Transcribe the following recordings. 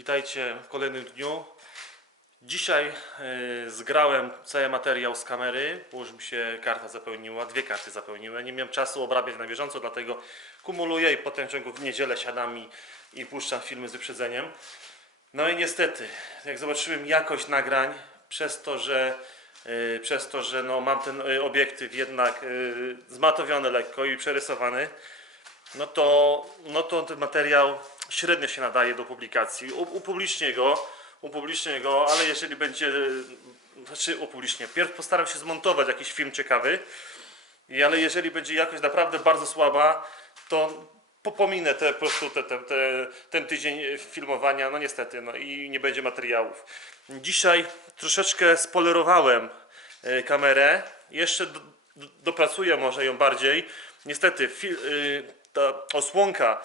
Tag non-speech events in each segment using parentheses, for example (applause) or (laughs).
Witajcie w kolejnym dniu. Dzisiaj y, zgrałem cały materiał z kamery, bo już mi się karta zapełniła, dwie karty zapełniły. Nie miałem czasu obrabiać na bieżąco, dlatego kumuluję i potem w ciągu w niedzielę siadam i, i puszczam filmy z wyprzedzeniem. No i niestety, jak zobaczyłem jakość nagrań, przez to, że, y, przez to, że no, mam ten y, obiektyw jednak y, zmatowiony lekko i przerysowany, no to, no to ten materiał średnio się nadaje do publikacji. Upublicznię go, upublicznię go, ale jeżeli będzie, znaczy upublicznię, pierw postaram się zmontować jakiś film ciekawy, ale jeżeli będzie jakość naprawdę bardzo słaba, to po- pominę te, po prostu te, te, te, ten tydzień filmowania, no niestety, no i nie będzie materiałów. Dzisiaj troszeczkę spolerowałem e, kamerę, jeszcze do, do, dopracuję może ją bardziej. Niestety fi, y, ta osłonka,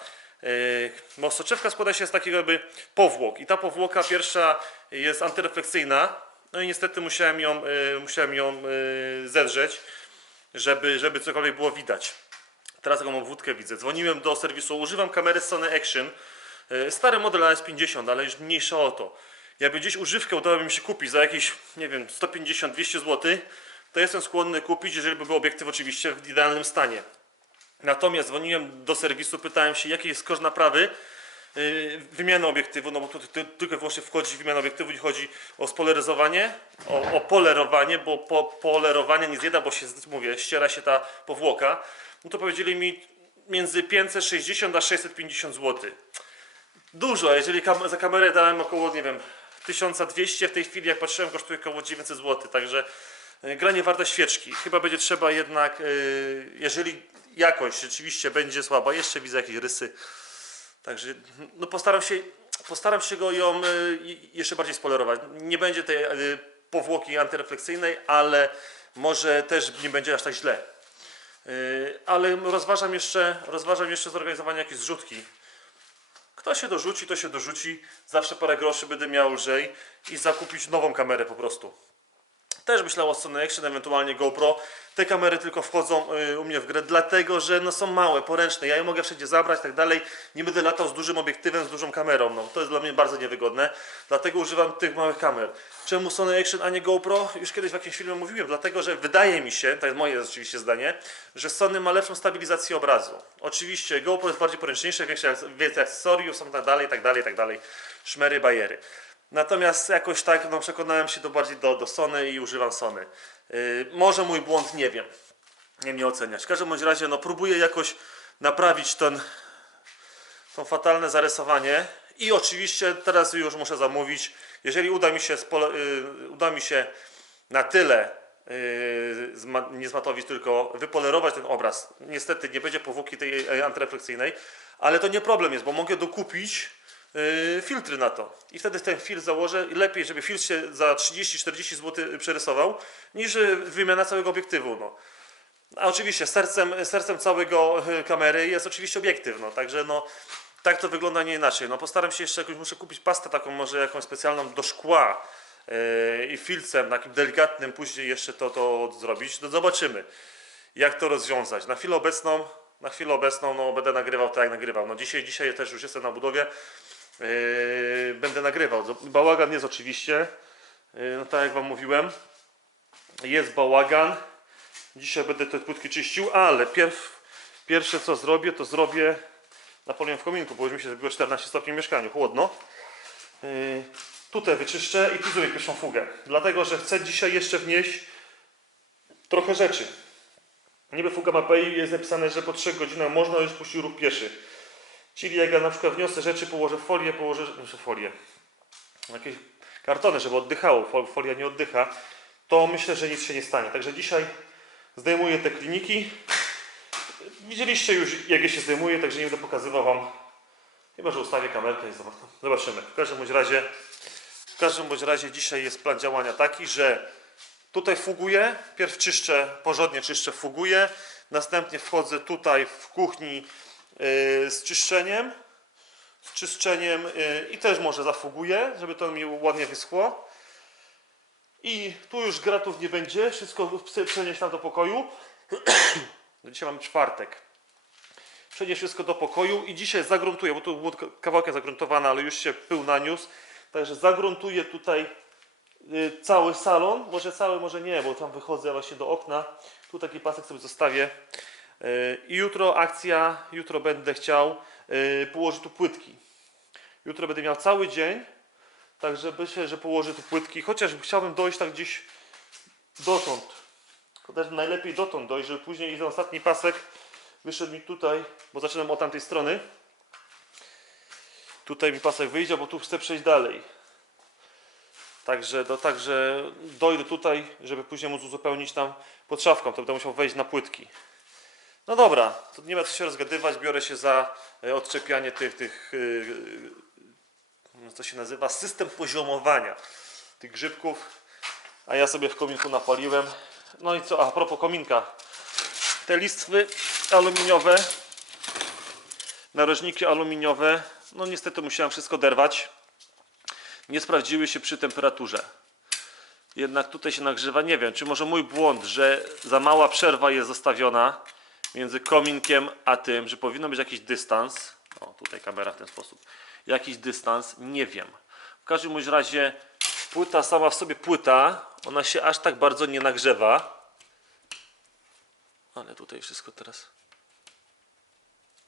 bo soczewka składa się z takiego jakby powłok i ta powłoka pierwsza jest antyrefleksyjna, no i niestety musiałem ją, y, musiałem ją y, zedrzeć, żeby, żeby cokolwiek było widać. Teraz taką obwódkę widzę. Dzwoniłem do serwisu, używam kamery Sony Action. E, Stary model AS50, ale już mniejsza o to. Jakby gdzieś używkę udało mi się kupić za jakieś, nie wiem, 150-200 zł, to jestem skłonny kupić, jeżeli by był obiektyw oczywiście w idealnym stanie. Natomiast dzwoniłem do serwisu, pytałem się, jaki jest koszt naprawy yy, wymiany obiektywu, no bo tu, tylko i wyłącznie wchodzi wymiana obiektywu i chodzi o spoleryzowanie, o, o polerowanie, bo po, polerowanie nie zjeda, bo się, mówię, ściera się ta powłoka. No to powiedzieli mi między 560 a 650 zł. Dużo, jeżeli kam za kamerę dałem około, nie wiem, 1200, w tej chwili jak patrzyłem kosztuje około 900 zł, także y, gra nie warta świeczki. Chyba będzie trzeba jednak, y, jeżeli jakość rzeczywiście będzie słaba, jeszcze widzę jakieś rysy, Także no postaram się, postaram się go ją i- jeszcze bardziej spolerować. Nie będzie tej powłoki antyrefleksyjnej, ale może też nie będzie aż tak źle. Ale rozważam jeszcze, rozważam jeszcze zorganizowanie jakiejś zrzutki. Kto się dorzuci, to się dorzuci. Zawsze parę groszy będę miał lżej i zakupić nową kamerę po prostu. Też myślał o Sony Action, ewentualnie GoPro. Te kamery tylko wchodzą y, u mnie w grę, dlatego że no, są małe, poręczne. Ja je mogę wszędzie zabrać tak dalej. Nie będę latał z dużym obiektywem, z dużą kamerą. No, to jest dla mnie bardzo niewygodne. Dlatego używam tych małych kamer. Czemu Sony Action, a nie GoPro? Już kiedyś w jakimś filmie mówiłem. Dlatego, że wydaje mi się, to jest moje oczywiście zdanie, że Sony ma lepszą stabilizację obrazu. Oczywiście GoPro jest bardziej poręczniejsze, więcej akcesoriów, są tak dalej, tak dalej, tak dalej. Szmery, bajery. Natomiast jakoś tak no, przekonałem się do bardziej do, do Sony i używam Sony. Yy, może mój błąd, nie wiem. Nie mnie oceniać. W każdym bądź razie no, próbuję jakoś naprawić ten, to fatalne zarysowanie. I oczywiście teraz już muszę zamówić. Jeżeli uda mi się, spole, yy, uda mi się na tyle yy, nie zmatowić, tylko wypolerować ten obraz. Niestety nie będzie powłoki tej e, antyrefleksyjnej, ale to nie problem jest, bo mogę dokupić filtry na to. I wtedy ten filtr założę. Lepiej, żeby filtr się za 30-40 zł przerysował, niż yy, wymiana całego obiektywu. No. A oczywiście sercem, sercem całego y, kamery jest oczywiście obiektyw, no, także no, tak to wygląda nie inaczej. No, postaram się jeszcze jakoś, muszę kupić pastę taką może jakąś specjalną do szkła yy, i filcem takim delikatnym później jeszcze to, to zrobić. No, zobaczymy, jak to rozwiązać. Na chwilę obecną, na chwilę obecną no, będę nagrywał tak jak nagrywam. No, dzisiaj, dzisiaj też już jestem na budowie, będę nagrywał. Bałagan jest oczywiście, yy, no, tak jak wam mówiłem, jest bałagan. Dzisiaj będę te płytki czyścił, ale pierw, pierwsze co zrobię, to zrobię Napoleon w kominku, bo już mi się zrobiło 14 stopni w mieszkaniu, chłodno. Yy, tutaj wyczyszczę i tu zrobię pierwszą fugę. Dlatego, że chcę dzisiaj jeszcze wnieść trochę rzeczy. Niby fuga mapei jest napisane, że po 3 godzinach można już puścić ruch pieszy. Czyli jak ja na przykład wniosę rzeczy, położę folię, położę znaczy folię, jakieś kartony, żeby oddychało, fol- folia nie oddycha, to myślę, że nic się nie stanie. Także dzisiaj zdejmuję te kliniki. Widzieliście już, jak je się zdejmuje, także nie będę pokazywał Wam. Chyba, że ustawię kamerkę i zobac- zobaczymy. W każdym bądź razie, w każdym bądź razie dzisiaj jest plan działania taki, że tutaj fuguję, pierw czyszczę, porządnie czyszczę, fuguję, następnie wchodzę tutaj w kuchni z czyszczeniem, z czyszczeniem yy, i też może zafuguję, żeby to mi ładnie wyschło. I tu już gratów nie będzie, wszystko prze- przenieść tam do pokoju. (clears throat) No Dzisiaj mamy czwartek. przenieść wszystko do pokoju i dzisiaj zagruntuję, bo tu było kawałkiem zagruntowane, ale już się pył naniósł. Także zagruntuję tutaj y, cały salon, może cały, może nie, bo tam wychodzę właśnie do okna. Tu taki pasek sobie zostawię. Y, I jutro akcja, jutro będę chciał y, położyć tu płytki. Jutro będę miał cały dzień, także myślę, że położę tu płytki, chociaż chciałbym dojść tak gdzieś dotąd. Też najlepiej dotąd dojść, żeby później i ten ostatni pasek wyszedł mi tutaj, bo zaczynam od tamtej strony. Tutaj mi pasek wyjdzie, bo tu chcę przejść dalej. Także, do, także dojdę tutaj, żeby później móc uzupełnić tam pod szafką, to będę musiał wejść na płytki. No dobra, to nie ma co się rozgadywać, biorę się za e, odczepianie tych, tych yy, co się nazywa, system poziomowania tych grzybków, a ja sobie w kominku napaliłem. No i co, a propos kominka, te listwy aluminiowe, narożniki aluminiowe, no niestety musiałem wszystko derwać. Nie sprawdziły się przy temperaturze. Jednak tutaj się nagrzewa, nie wiem, czy może mój błąd, że za mała przerwa jest zostawiona między kominkiem a tym, że powinno być jakiś dystans. O, tutaj kamera w ten sposób. Jakiś dystans, nie wiem. W każdym bądź razie płyta sama w sobie płyta, ona się aż tak bardzo nie nagrzewa. Ale tutaj wszystko teraz.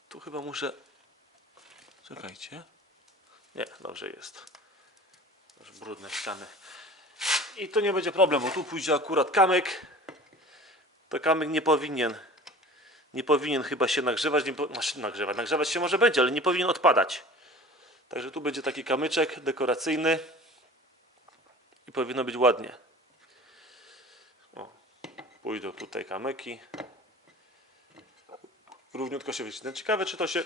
Tu chyba muszę. Czekajcie. Nie, dobrze jest. Już brudne ściany. I to nie będzie problem, bo tu pójdzie akurat kamyk. To kamyk nie powinien. Nie powinien chyba się nagrzewać. Nie po, znaczy nagrzewać. Nagrzewać się może będzie, ale nie powinien odpadać. Także tu będzie taki kamyczek dekoracyjny. I powinno być ładnie. O, pójdą tutaj kamyki. Równiutko się wycina. Ciekawe, czy to się.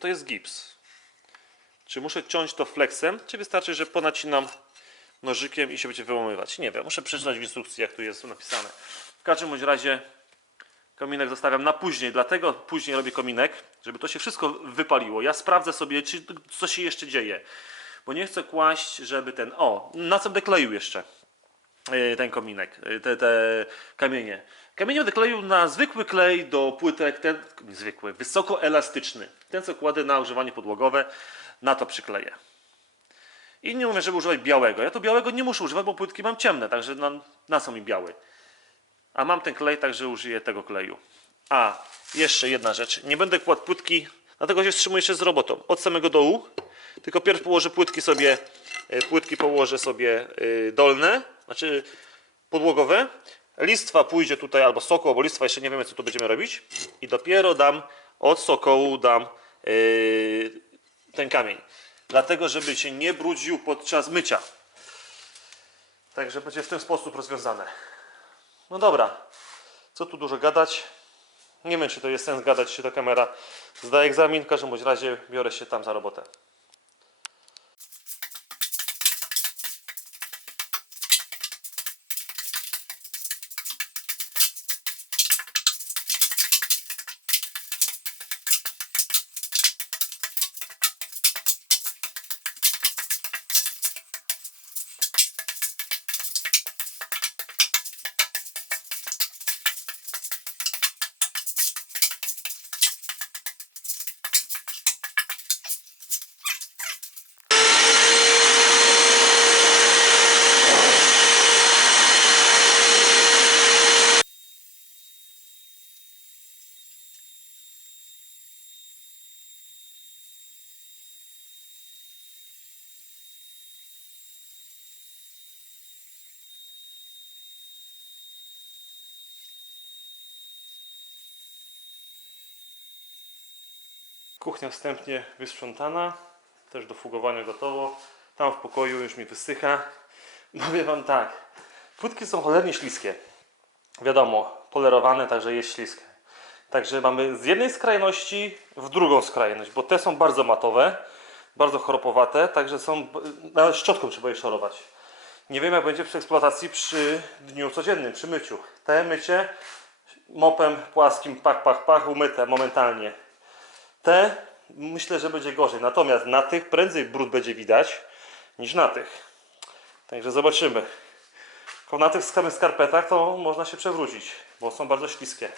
To jest gips. Czy muszę ciąć to flexem, czy wystarczy, że ponacinam nożykiem i się będzie wyłamywać? Nie wiem, muszę przeczytać w instrukcji, jak tu jest napisane. W każdym bądź razie kominek zostawiam na później, dlatego później robię kominek, żeby to się wszystko wypaliło. Ja sprawdzę sobie, czy co się jeszcze dzieje. Bo nie chcę kłaść, żeby ten. O, na co będę kleił jeszcze yy, ten kominek, yy, te, te kamienie. Kamienie będę kleił na zwykły klej do płytek, ten zwykły, wysokoelastyczny. Ten, co kładę na ogrzewanie podłogowe, na to przykleję. I nie mówię, żeby używać białego. Ja tu białego nie muszę używać, bo płytki mam ciemne, także na, na co mi biały. A mam ten klej, także użyję tego kleju. A, jeszcze jedna rzecz. Nie będę kładł płytki, dlatego się wstrzymuję jeszcze z robotą. Od samego dołu. Tylko pierw położę płytki sobie, y, płytki położę sobie y, dolne, znaczy podłogowe. Listwa pójdzie tutaj albo sokoł, albo listwa, jeszcze nie wiemy co tu będziemy robić. I dopiero dam, od sokołu dam yy, ten kamień. Dlatego, żeby się nie brudził podczas mycia. Także będzie w ten sposób rozwiązane. No dobra, co tu dużo gadać. Nie wiem, czy to jest sens gadać, czy ta kamera zda egzamin. W każdym bądź razie biorę się tam za robotę. Kuchnia wstępnie wysprzątana, też do fugowania gotowo. Tam w pokoju już mi wysycha. (laughs) Mówię Wam tak, płytki są cholernie śliskie. Wiadomo, polerowane, także jest śliskie. Także mamy z jednej skrajności w drugą skrajność, bo te są bardzo matowe, bardzo chropowate, także są, nawet szczotką trzeba je szorować. Nie wiem jak będzie przy eksploatacji przy dniu codziennym, przy myciu. Te mycie mopem płaskim, pach, pach, pach, umyte momentalnie. Te myślę, że będzie gorzej. Natomiast na tych prędzej brud będzie widać niż na tych. Także zobaczymy. Tylko na tych skarpetach to można się przewrócić, bo są bardzo śliskie.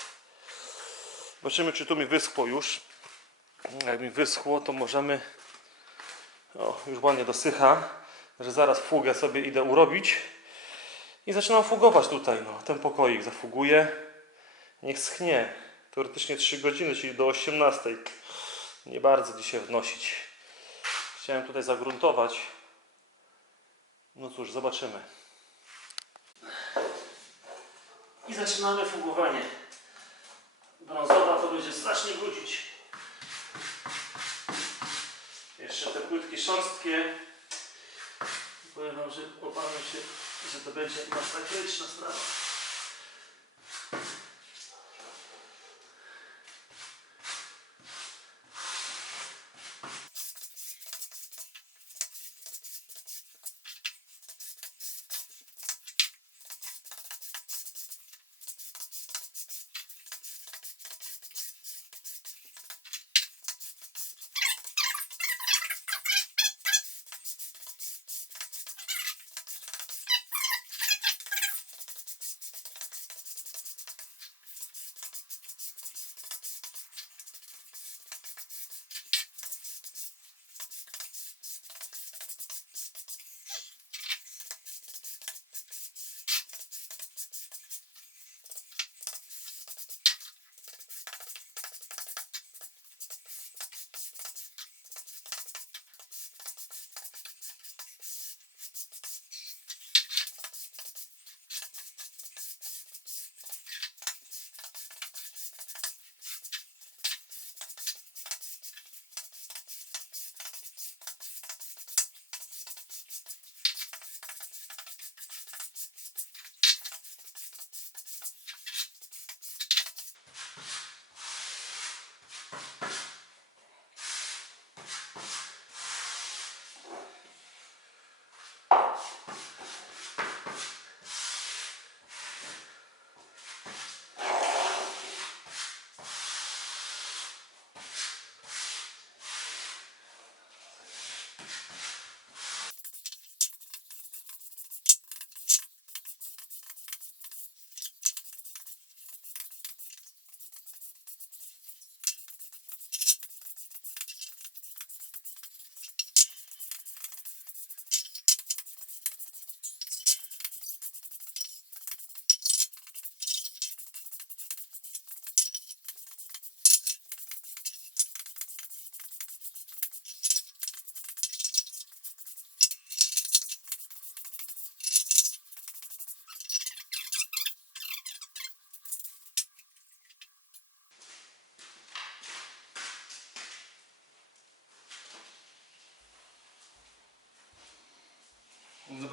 Zobaczymy, czy tu mi wyschło już. Jak mi wyschło, to możemy. O, już ładnie dosycha, że zaraz fugę sobie idę urobić. I zaczynam fugować tutaj. No. Ten pokoik zafuguję. Niech schnie. Teoretycznie 3 godziny, czyli do 18. Nie bardzo dzisiaj wnosić. Chciałem tutaj zagruntować. No cóż, zobaczymy. I zaczynamy fugowanie. Brązowa to będzie strasznie brudzić. Jeszcze te płytki szorstkie. Powiem Wam, że obawiam się, że to będzie masakryczna sprawa.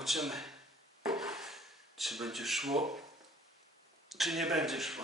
Zobaczymy, czy będzie szło, czy nie będzie szło.